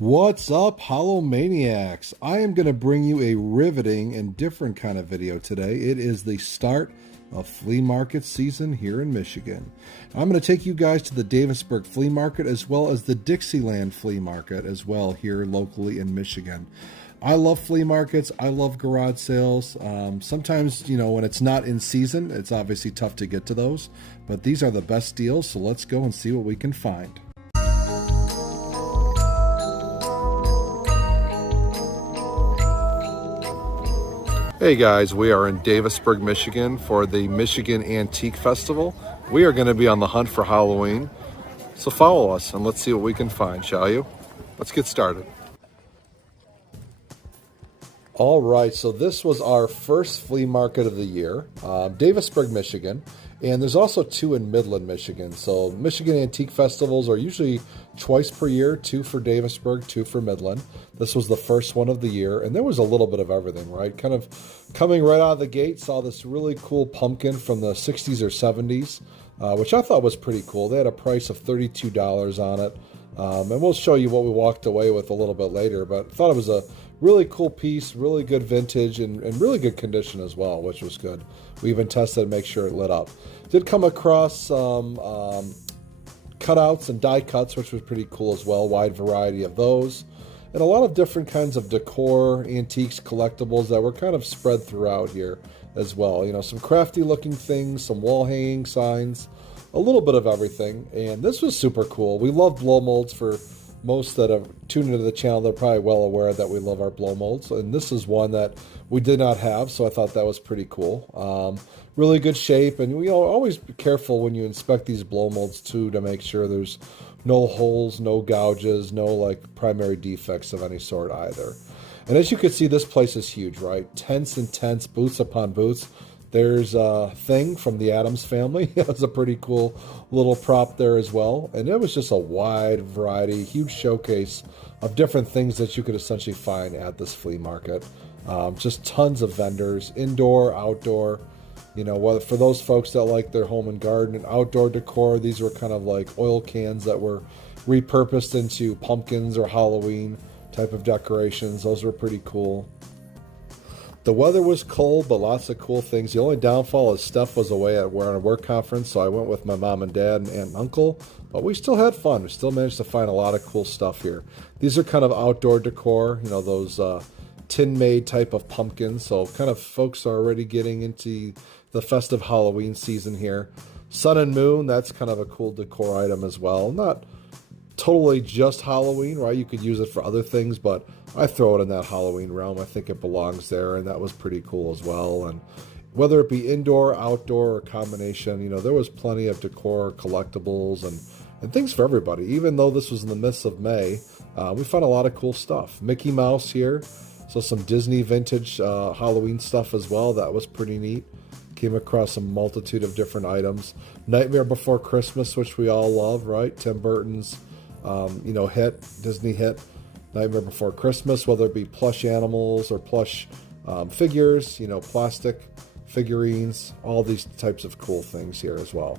What's up, Hallowmaniacs? I am going to bring you a riveting and different kind of video today. It is the start of flea market season here in Michigan. I'm going to take you guys to the Davisburg Flea Market as well as the Dixie Land Flea Market as well here locally in Michigan. I love flea markets. I love garage sales. Sometimes, when it's not in season, it's obviously tough to get to those, but these are the best deals, so let's go and see what we can find. Hey guys, we are in Davisburg, Michigan for the Michigan Antique Festival. We are going to be on the hunt for Halloween, so follow us and let's see what we can find, shall you? Let's get started. All right, so this was our first flea market of the year, Davisburg, Michigan, and there's also two in Midland, Michigan. So Michigan Antique Festivals are usually twice per year, two for Davisburg, two for Midland. This was the first one of the year, and there was a little bit of everything, right? Kind of coming right out of the gate, saw this really cool pumpkin from the 60s or 70s, which I thought was pretty cool. They had a price of $32 on it, and we'll show you what we walked away with a little bit later, but I thought it was a really cool piece, really good vintage, and really good condition as well, which was good. We even tested to make sure it lit up. Did come across some cutouts and die cuts, which was pretty cool as well. Wide variety of those. And a lot of different kinds of decor, antiques, collectibles that were kind of spread throughout here as well. Some crafty looking things, some wall hanging signs, a little bit of everything. And this was super cool. We love blow molds. For most that have tuned into the channel, they're probably well aware that we love our blow molds, and this is one that we did not have, so I thought that was pretty cool. Really good shape, and always be careful when you inspect these blow molds too, to make sure there's no holes, no gouges, no primary defects of any sort either. And as you can see, this place is huge, right? Tents and tents, booths upon booths. There's a thing from the Addams Family. It was a pretty cool little prop there as well. And it was just a wide variety, huge showcase of different things that you could essentially find at this flea market. Just tons of vendors, indoor, outdoor. Whether for those folks that like their home and garden and outdoor decor, these were kind of like oil cans that were repurposed into pumpkins or Halloween type of decorations. Those were pretty cool. The weather was cold, but lots of cool things. The only downfall is Steph was away at a work conference, so I went with my mom and dad and aunt and uncle, but we still had fun. We still managed to find a lot of cool stuff here. These are kind of outdoor decor, those tin-made type of pumpkins, so kind of folks are already getting into the festive Halloween season here. Sun and moon, that's kind of a cool decor item as well. Not totally just Halloween, right? You could use it for other things, but I throw it in that Halloween realm. I think it belongs there, and that was pretty cool as well. And whether it be indoor, outdoor, or combination, there was plenty of decor, collectibles, and things for everybody. Even though this was in the midst of May, we found a lot of cool stuff. Mickey Mouse here, so some Disney vintage Halloween stuff as well. That was pretty neat. Came across a multitude of different items. Nightmare Before Christmas, which we all love, right? Tim Burton's Disney hit, Nightmare Before Christmas, whether it be plush animals or plush figures, plastic figurines, all these types of cool things here as well.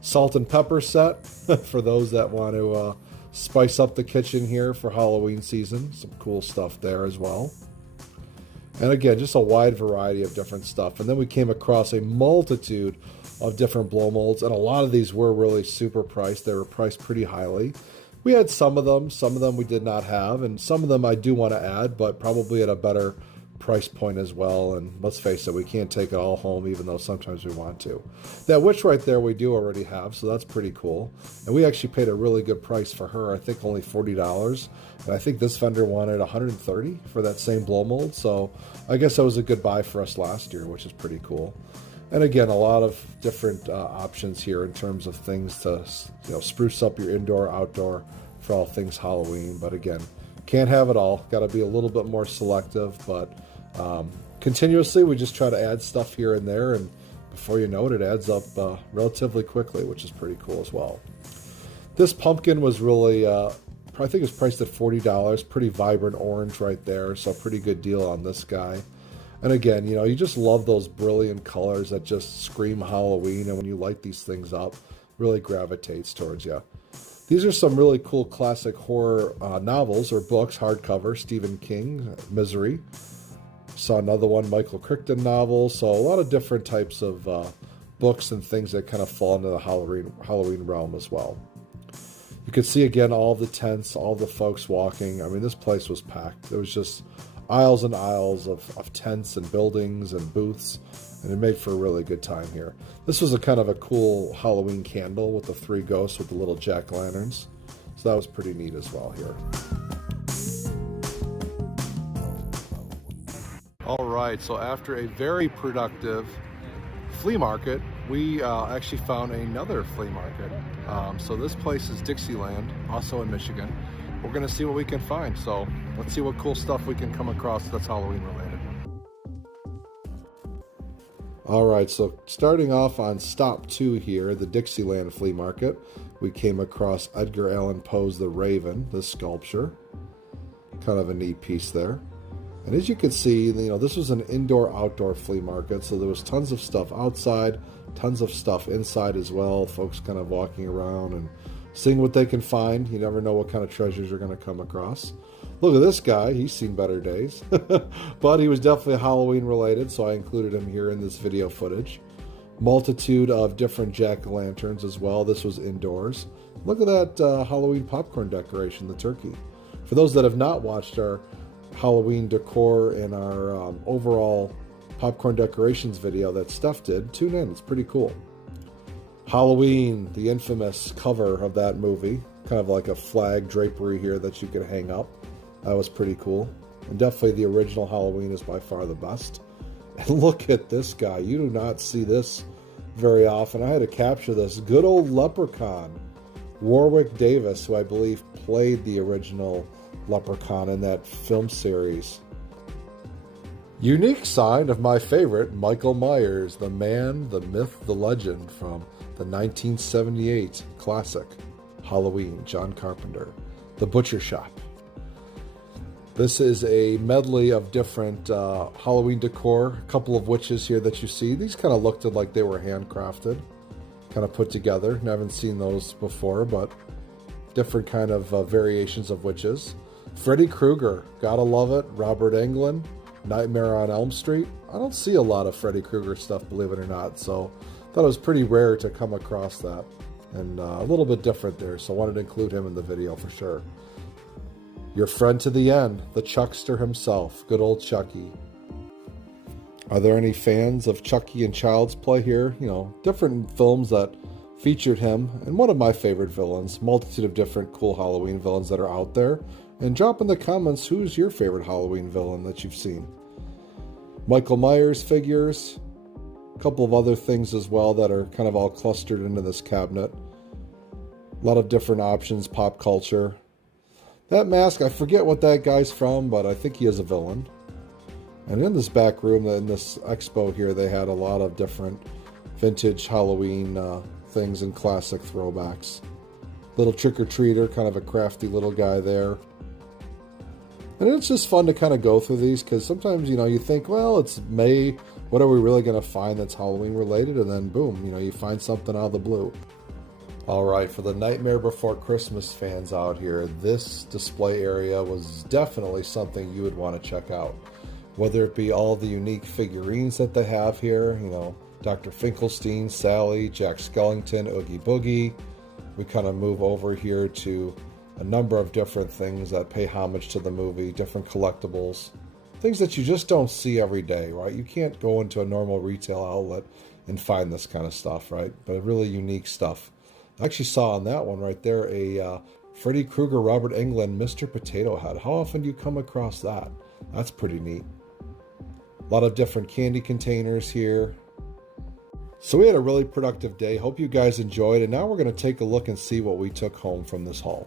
Salt and pepper set for those that want to spice up the kitchen here for Halloween season. Some cool stuff there as well. And again, just a wide variety of different stuff. And then we came across a multitude of different blow molds, and a lot of these were really super priced. They were priced pretty highly. We had some of them we did not have, and some of them I do want to add, but probably at a better price point as well. And let's face it, we can't take it all home, even though sometimes we want to. That witch right there we do already have, so that's pretty cool. And we actually paid a really good price for her, I think only $40. And I think this vendor wanted $130 for that same blow mold, so I guess that was a good buy for us last year, which is pretty cool. And again, a lot of different options here in terms of things to spruce up your indoor, outdoor for all things Halloween. But again, can't have it all. Got to be a little bit more selective. But continuously, we just try to add stuff here and there, and before you know it, it adds up relatively quickly, which is pretty cool as well. This pumpkin was really, I think it was priced at $40. Pretty vibrant orange right there, so pretty good deal on this guy. And again, you just love those brilliant colors that just scream Halloween, and when you light these things up, really gravitates towards you. These are some really cool classic horror novels or books, hardcover. Stephen King, Misery. Saw another one, Michael Crichton novel. So a lot of different types of books and things that kind of fall into the Halloween realm as well. You can see again all the tents, all the folks walking. I mean, this place was packed. There was just aisles and aisles of tents and buildings and booths, and it made for a really good time here. This was a kind of a cool Halloween candle with the 3 ghosts with the little jack-o'-lanterns. So that was pretty neat as well here. All right, so after a very productive flea market, we actually found another flea market. So this place is Dixie Land, also in Michigan. We're gonna see what we can find. So let's see what cool stuff we can come across that's Halloween related. All right, so starting off on stop 2 here, the Dixieland Flea Market, we came across Edgar Allan Poe's The Raven, this sculpture. Kind of a neat piece there. And as you can see, you know, this was an indoor-outdoor flea market, so there was tons of stuff outside, tons of stuff inside as well. Folks kind of walking around and seeing what they can find. You never know what kind of treasures you're going to come across. Look at this guy. He's seen better days. But he was definitely Halloween related, so I included him here in this video footage. Multitude of different jack-o'-lanterns as well. This was indoors. Look at that Halloween popcorn decoration, the turkey. For those that have not watched our Halloween decor and our overall popcorn decorations video that Steph did, tune in. It's pretty cool. Halloween, the infamous cover of that movie. Kind of like a flag drapery here that you could hang up. That was pretty cool. And definitely the original Halloween is by far the best. And look at this guy. You do not see this very often. I had to capture this. Good old leprechaun. Warwick Davis, who I believe played the original leprechaun in that film series. Unique sign of my favorite, Michael Myers, the man, the myth, the legend, from the 1978 classic Halloween, John Carpenter. The Butcher Shop. This is a medley of different Halloween decor. A couple of witches here that you see. These kind of looked like they were handcrafted, kind of put together. I haven't seen those before, but different kind of variations of witches. Freddy Krueger, gotta love it. Robert Englund, Nightmare on Elm Street. I don't see a lot of Freddy Krueger stuff, believe it or not, so I thought it was pretty rare to come across that. And a little bit different there, so I wanted to include him in the video for sure. Your friend to the end, the Chuckster himself, good old Chucky. Are there any fans of Chucky and Child's Play here? You know, different films that featured him, and one of my favorite villains. Multitude of different cool Halloween villains that are out there. And drop in the comments, who's your favorite Halloween villain that you've seen? Michael Myers figures. A couple of other things as well that are kind of all clustered into this cabinet. A lot of different options, pop culture. That mask, I forget what that guy's from, but I think he is a villain. And in this back room, in this expo here, they had a lot of different vintage Halloween things and classic throwbacks. Little trick-or-treater, kind of a crafty little guy there. And it's just fun to kind of go through these, because sometimes, you know, you think, well, it's May, what are we really going to find that's Halloween related? And then boom, you know, you find something out of the blue. All right, for the Nightmare Before Christmas fans out here, this display area was definitely something you would want to check out. Whether it be all the unique figurines that they have here, you know, Dr. Finkelstein, Sally, Jack Skellington, Oogie Boogie. We kind of move over here to a number of different things that pay homage to the movie, different collectibles, things that you just don't see every day, right? You can't go into a normal retail outlet and find this kind of stuff, right? But really unique stuff. I actually saw on that one right there a Freddy Krueger, Robert Englund, Mr. Potato Head. How often do you come across that? That's pretty neat. A lot of different candy containers here. So we had a really productive day. Hope you guys enjoyed. And now we're going to take a look and see what we took home from this haul.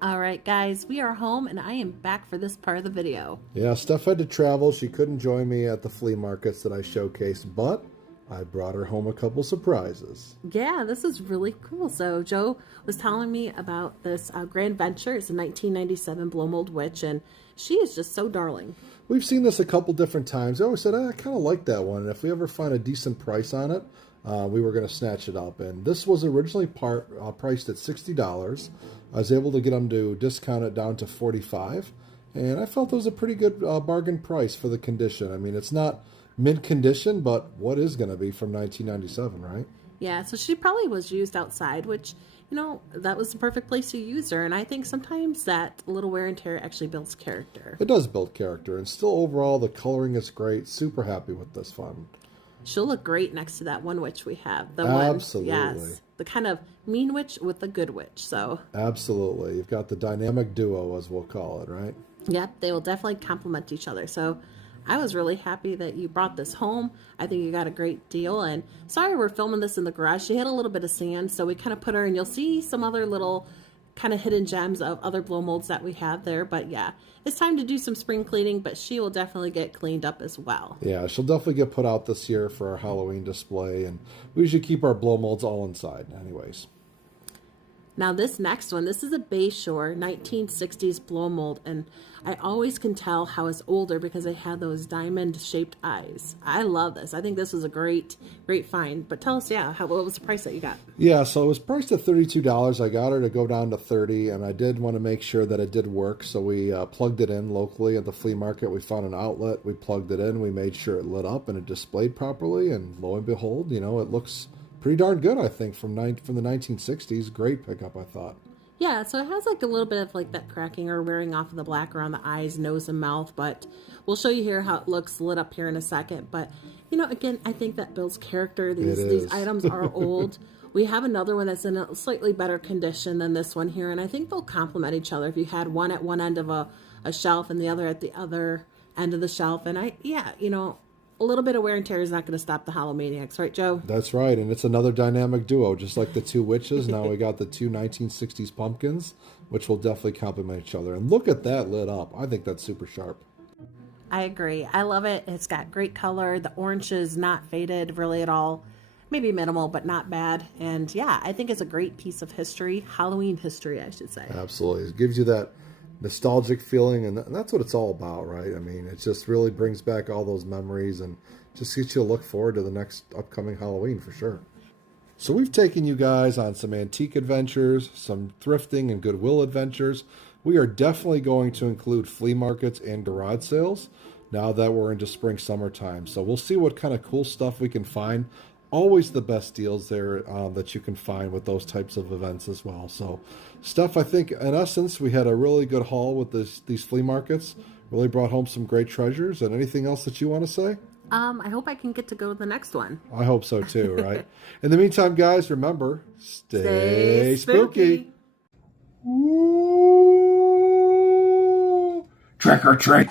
All right, guys, we are home and I am back for this part of the video. Yeah, Steph had to travel. She couldn't join me at the flea markets that I showcased, but I brought her home a couple surprises. Yeah, this is really cool. So Joe was telling me about this Grand Venture. It's a 1997 blow mold witch, and she is just so darling. We've seen this a couple different times. I always said, I kind of like that one, and if we ever find a decent price on it, we were going to snatch it up. And this was originally priced at $60. I was able to get them to discount it down to $45, and I felt it was a pretty good bargain price for the condition. I mean, it's not mint condition, but what is going to be from 1997, right? Yeah, so she probably was used outside, which, that was the perfect place to use her. And I think sometimes that little wear and tear actually builds character. It does build character, and still overall the coloring is great. Super happy with this one. She'll look great next to that one witch we have. The Absolutely. one, yes, the kind of mean witch with the good witch. So absolutely, you've got the dynamic duo, as we'll call it, right? Yep, they will definitely complement each other. So I was really happy that you brought this home. I think you got a great deal. And sorry we're filming this in the garage. She had a little bit of sand, so we kind of put her, and you'll see some other little kind of hidden gems of other blow molds that we have there. But yeah, it's time to do some spring cleaning, but she will definitely get cleaned up as well. Yeah, she'll definitely get put out this year for our Halloween display, and we usually keep our blow molds all inside anyways. Now this next one, this is a Bayshore 1960s blow mold, and I always can tell how it's older because it had those diamond-shaped eyes. I love this. I think this was a great find. But tell us, what was the price that you got? Yeah, so it was priced at $32. I got her to go down to $30, and I did want to make sure that it did work, so we plugged it in locally at the flea market. We found an outlet, we plugged it in, we made sure it lit up and it displayed properly, and lo and behold, it looks pretty darn good, I think, from the 1960s. Great pickup, I thought. Yeah, so it has like a little bit of like that cracking or wearing off of the black around the eyes, nose, and mouth, but we'll show you here how it looks lit up here in a second. But, again, I think that builds character. These items are old. We have another one that's in a slightly better condition than this one here, and I think they'll complement each other. If you had one at one end of a shelf and the other at the other end of the shelf, and a little bit of wear and tear is not going to stop the Hallowmaniacs, right, Joe? That's right, and it's another dynamic duo, just like the two witches. Now we got the two 1960s pumpkins, which will definitely complement each other. And look at that lit up. I think that's super sharp. I agree. I love it. It's got great color. The orange is not faded really at all. Maybe minimal, but not bad. And yeah, I think it's a great piece of history. Halloween history, I should say. Absolutely. It gives you that nostalgic feeling, and that's what it's all about, right? I mean, it just really brings back all those memories and just gets you to look forward to the next upcoming Halloween for sure. So we've taken you guys on some antique adventures, some thrifting and Goodwill adventures. We are definitely going to include flea markets and garage sales now that we're into spring, summertime. So we'll see what kind of cool stuff we can find. Always the best deals there that you can find with those types of events as well. So Steph, I think in essence we had a really good haul with these flea markets. Really brought home some great treasures. And anything else that you want to say? I hope I can get to go to the next one. I hope so too, right? In the meantime, guys, remember, stay spooky. Ooh. Trick or treat.